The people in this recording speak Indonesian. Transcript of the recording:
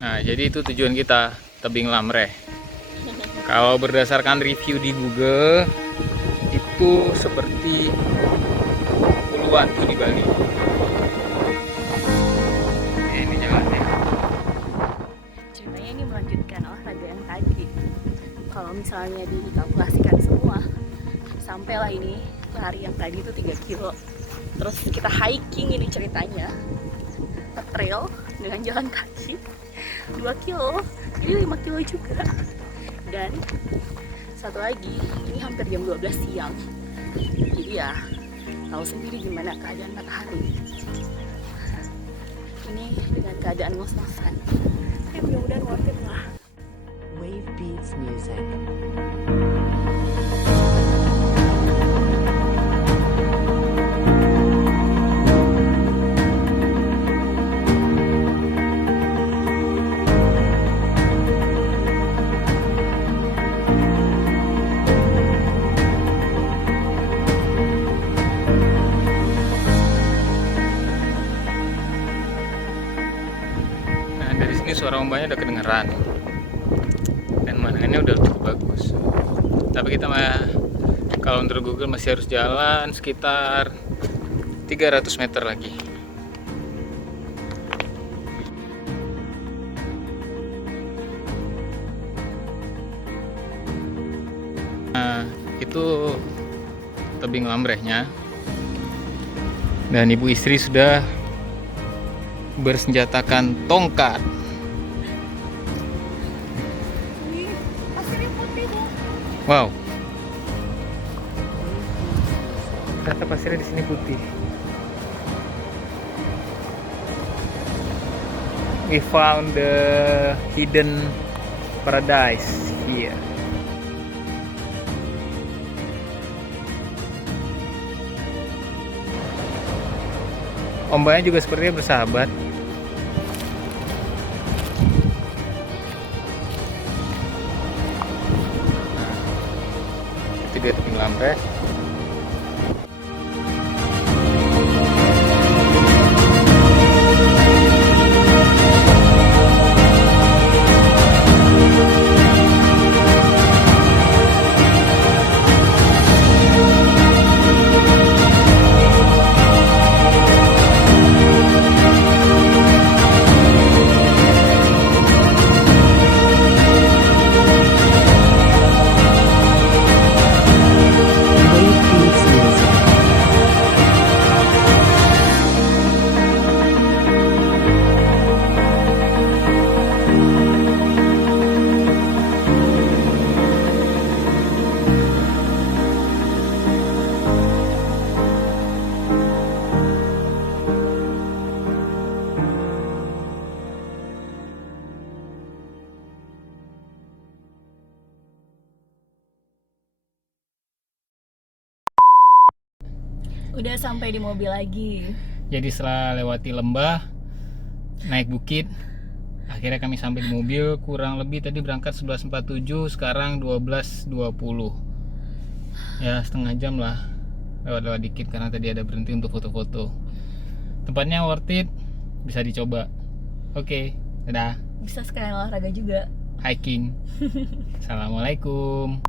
Nah, jadi itu tujuan kita, Tebing Lamreh. Kalau berdasarkan review di Google, itu seperti Uluwatu di Bali. Ini jalannya. Ceritanya ini melanjutkan olahraga yang tadi. Kalau misalnya dikalkulasikan semua, sampailah ini lari yang tadi itu 3 kilo. Terus kita hiking ini ceritanya, ke trail dengan jalan kaki 2 kilo, jadi 5 kilo juga. Dan satu lagi, ini hampir jam 12 siang. Jadi ya, tahu sendiri gimana keadaan matahari. Ini dengan keadaan ngos-ngosan. Ya mudah-mudahan worth it lah. Wave Beats Music. Nah, dari sini suara ombaknya udah kedengeran. Dan pemandangannya udah cukup bagus. Tapi kita kalau menurut Google masih harus jalan sekitar 300 meter lagi. Nah, itu Tebing Lamrehnya. Dan ibu istri sudah bersenjatakan tongkat. Ini pasirnya putih, Bu. Wow. Ternyata pasirnya di sini putih. We found the hidden paradise here. Ombaknya juga sepertinya bersahabat. Itu dia Tebing Lamreh. Wave Beats Music. Udah sampai di mobil lagi. Jadi setelah lewati lembah, naik bukit, akhirnya kami sampai di mobil. Kurang lebih tadi berangkat 11.47, sekarang 12.20. Ya setengah jam lah, lewat-lewat dikit karena tadi ada berhenti untuk foto-foto. Tempatnya worth it, bisa dicoba. Oke, dadah. Bisa sekalian olahraga juga. Hiking. Assalamualaikum.